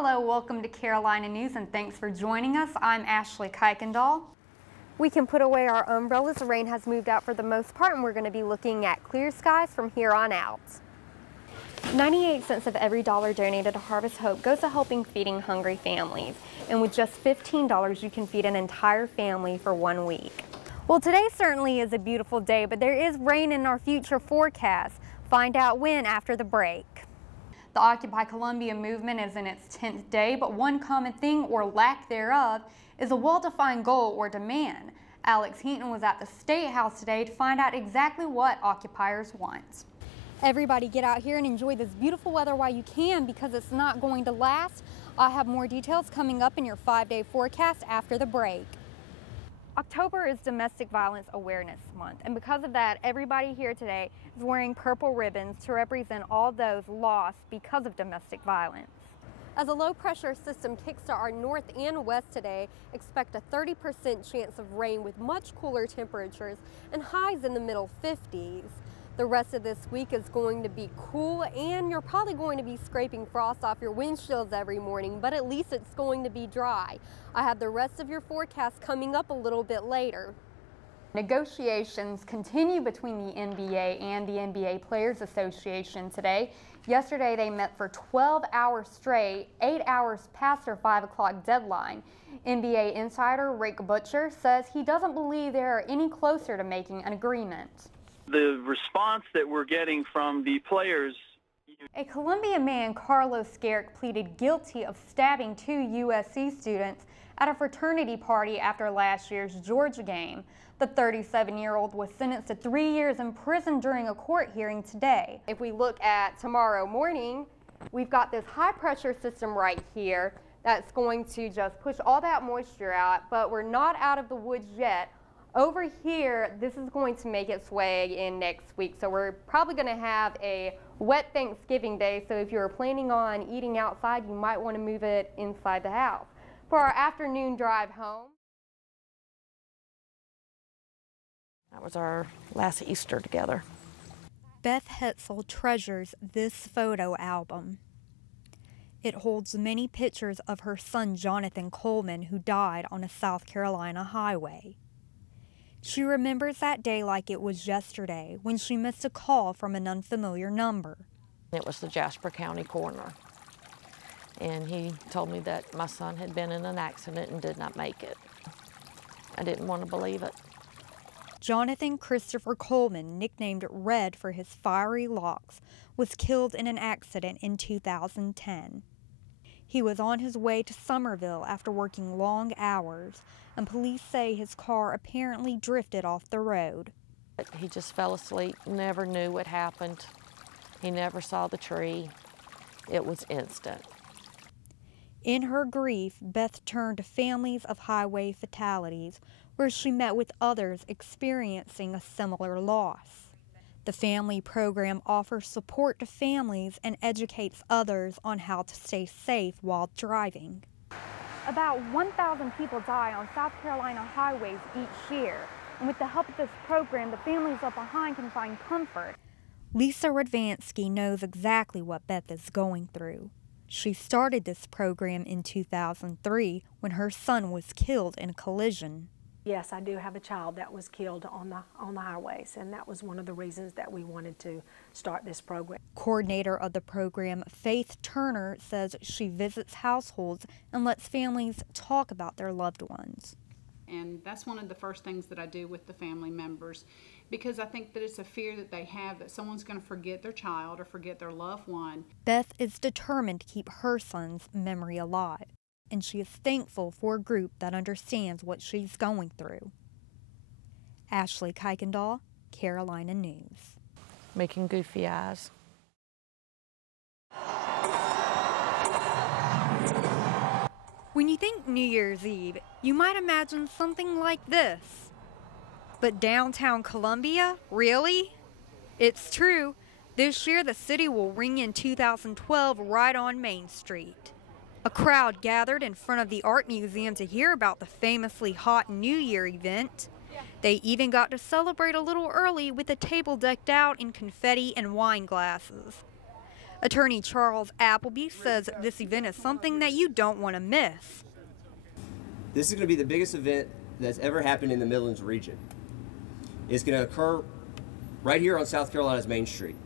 Hello, welcome to Carolina News and thanks for joining us. I'm Ashley Kuykendall. We can put away our umbrellas. The rain has moved out for the most part and we're going to be looking at clear skies from here on out. 98 cents of every dollar donated to Harvest Hope goes to helping feeding hungry families. And with just $15, you can feed an entire family for 1 week. Well, today certainly is a beautiful day, but there is rain in our future forecast. Find out when after the break. The Occupy Columbia movement is in its 10th day, but one common thing or lack thereof is a well-defined goal or demand. Alex Heaton was at the State House today to find out exactly what occupiers want. Everybody get out here and enjoy this beautiful weather while you can, because it's not going to last. I'll have more details coming up in your 5-day forecast after the break. October is Domestic Violence Awareness Month, and because of that, everybody here today is wearing purple ribbons to represent all those lost because of domestic violence. As a low-pressure system kicks to our north and west today, expect a 30% chance of rain with much cooler temperatures and highs in the middle 50s. The rest of this week is going to be cool, and you're probably going to be scraping frost off your windshields every morning, but at least it's going to be dry. I have the rest of your forecast coming up a little bit later. Negotiations continue between the NBA and the NBA Players Association today. Yesterday they met for 12 hours straight, 8 hours past their 5 o'clock deadline. NBA insider Rick Butcher says he doesn't believe they are any closer to making an agreement. The response that we're getting from the players. A Columbia man, Carlos Garrick, pleaded guilty of stabbing 2 USC students at a fraternity party after last year's Georgia game. The 37-year-old was sentenced to 3 years in prison during a court hearing today. If we look at tomorrow morning, we've got this high-pressure system right here that's going to just push all that moisture out, but we're not out of the woods yet. Over here, this is going to make its way in next week, so we're probably going to have a wet Thanksgiving Day, so if you're planning on eating outside, you might want to move it inside the house. For our afternoon drive home. That was our last Easter together. Beth Hetzel treasures this photo album. It holds many pictures of her son Jonathan Coleman, who died on a South Carolina highway. She remembers that day like it was yesterday when she missed a call from an unfamiliar number. It was the Jasper County coroner, and he told me that my son had been in an accident and did not make it. I didn't want to believe it. Jonathan Christopher Coleman, nicknamed Red for his fiery locks, was killed in an accident in 2010. He was on his way to Somerville after working long hours, and police say his car apparently drifted off the road. He just fell asleep, never knew what happened. He never saw the tree. It was instant. In her grief, Beth turned to families of highway fatalities, where she met with others experiencing a similar loss. The family program offers support to families and educates others on how to stay safe while driving. About 1,000 people die on South Carolina highways each year, and with the help of this program, the families left behind can find comfort. Lisa Radvansky knows exactly what Beth is going through. She started this program in 2003 when her son was killed in a collision. Yes, I do have a child that was killed on the highways, and that was one of the reasons that we wanted to start this program. Coordinator of the program, Faith Turner, says she visits households and lets families talk about their loved ones. And that's one of the first things that I do with the family members, because I think that it's a fear that they have that someone's going to forget their child or forget their loved one. Beth is determined to keep her son's memory alive, and she is thankful for a group that understands what she's going through. Ashley Kuykendall, Carolina News. Making goofy eyes. When you think New Year's Eve, you might imagine something like this. But downtown Columbia? Really? It's true. This year the city will ring in 2012 right on Main Street. A crowd gathered in front of the Art Museum to hear about the famously hot New Year event. They even got to celebrate a little early with a table decked out in confetti and wine glasses. Attorney Charles Appleby says this event is something that you don't want to miss. This is going to be the biggest event that's ever happened in the Midlands region. It's going to occur right here on South Carolina's Main Street.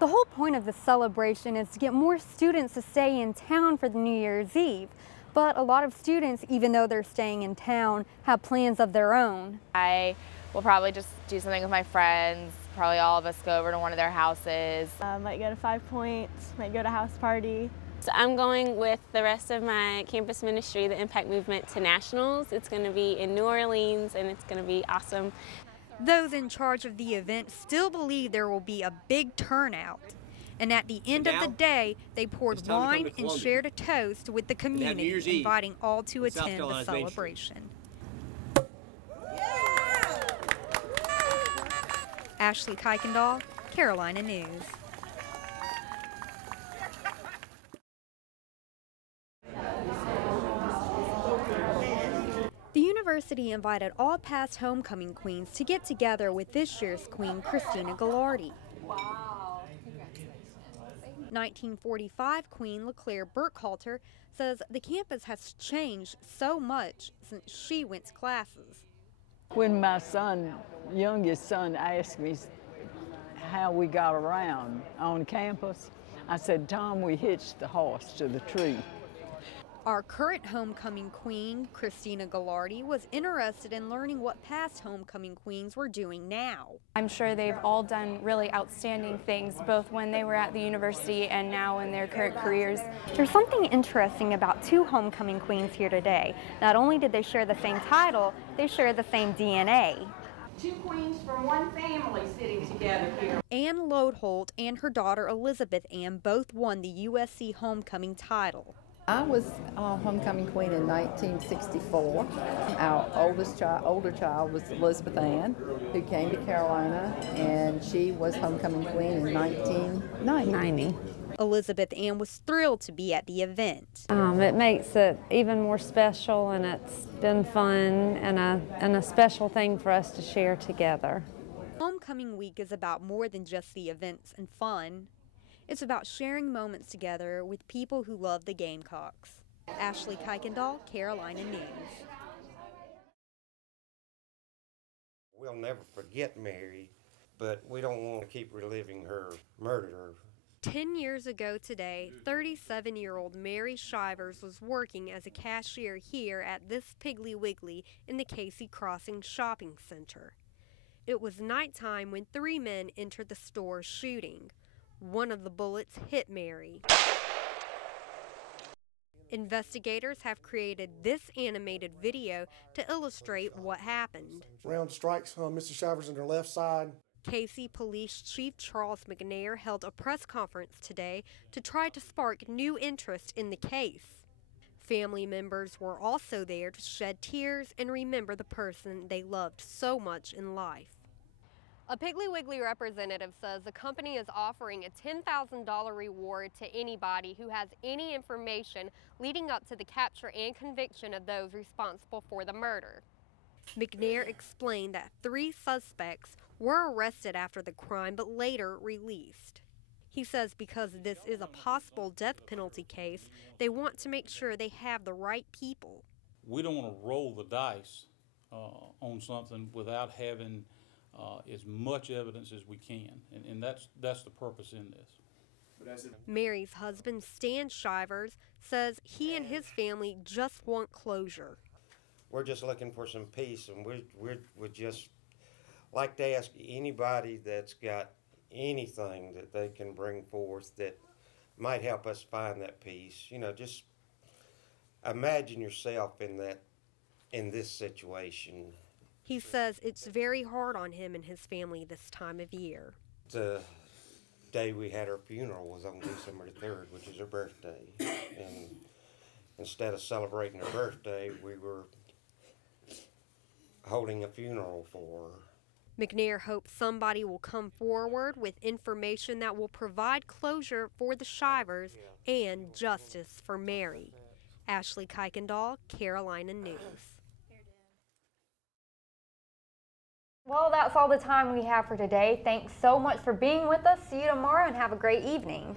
The whole point of the celebration is to get more students to stay in town for the New Year's Eve. But a lot of students, even though they're staying in town, have plans of their own. I will probably just do something with my friends. Probably all of us go over to one of their houses. Might go to 5 Points, might go to house party. So I'm going with the rest of my campus ministry, the Impact Movement, to Nationals. It's going to be in New Orleans and it's going to be awesome. Those in charge of the event still believe there will be a big turnout. And at the end of the day, they poured wine and shared a toast with the community, inviting all to attend the celebration. Ashley Kuykendall, Carolina News. The university invited all past homecoming queens to get together with this year's queen, Christina Gallardi. 1945 Queen LeClaire Burkhalter says the campus has changed so much since she went to classes. When my youngest son asked me how we got around on campus, I said, Tom, we hitched the horse to the tree. Our current homecoming queen, Christina Gallardi, was interested in learning what past homecoming queens were doing now. I'm sure they've all done really outstanding things, both when they were at the university and now in their current careers. There's something interesting about two homecoming queens here today. Not only did they share the same title, they share the same DNA. Two queens from one family sitting together here. Ann Lodeholt and her daughter Elizabeth Ann both won the USC homecoming title. I was homecoming queen in 1964. Our older child was Elizabeth Ann, who came to Carolina, and she was homecoming queen in 1990. Elizabeth Ann was thrilled to be at the event. It makes it even more special, and it's been fun and a special thing for us to share together. Homecoming week is about more than just the events and fun. It's about sharing moments together with people who love the Gamecocks. Ashley Kuykendall, Carolina News. We'll never forget Mary, but we don't want to keep reliving her murder. 10 years ago today, 37-year-old Mary Shivers was working as a cashier here at this Piggly Wiggly in the Casey Crossing Shopping Center. It was nighttime when 3 men entered the store shooting. One of the bullets hit Mary. Investigators have created this animated video to illustrate what happened. Round strikes Mr. Shivers in her left side. Casey Police Chief Charles McNair held a press conference today to try to spark new interest in the case. Family members were also there to shed tears and remember the person they loved so much in life. A Piggly Wiggly representative says the company is offering a $10,000 reward to anybody who has any information leading up to the capture and conviction of those responsible for the murder. McNair explained that 3 suspects were arrested after the crime but later released. He says because this is a possible death penalty case, they want to make sure they have the right people. We don't want to roll the dice on something without having as much evidence as we can, and that's the purpose in this. Mary's husband, Stan Shivers, says he and his family just want closure. We're just looking for some peace, and we'd just like to ask anybody that's got anything that they can bring forth that might help us find that peace. You know, just imagine yourself in this situation. He says it's very hard on him and his family this time of year. The day we had our funeral was on December 3rd, which is her birthday. And instead of celebrating her birthday, we were holding a funeral for her. McNair hopes somebody will come forward with information that will provide closure for the Shivers and justice for Mary. Ashley Kuykendall, Carolina News. Well, that's all the time we have for today. Thanks so much for being with us. See you tomorrow and have a great evening.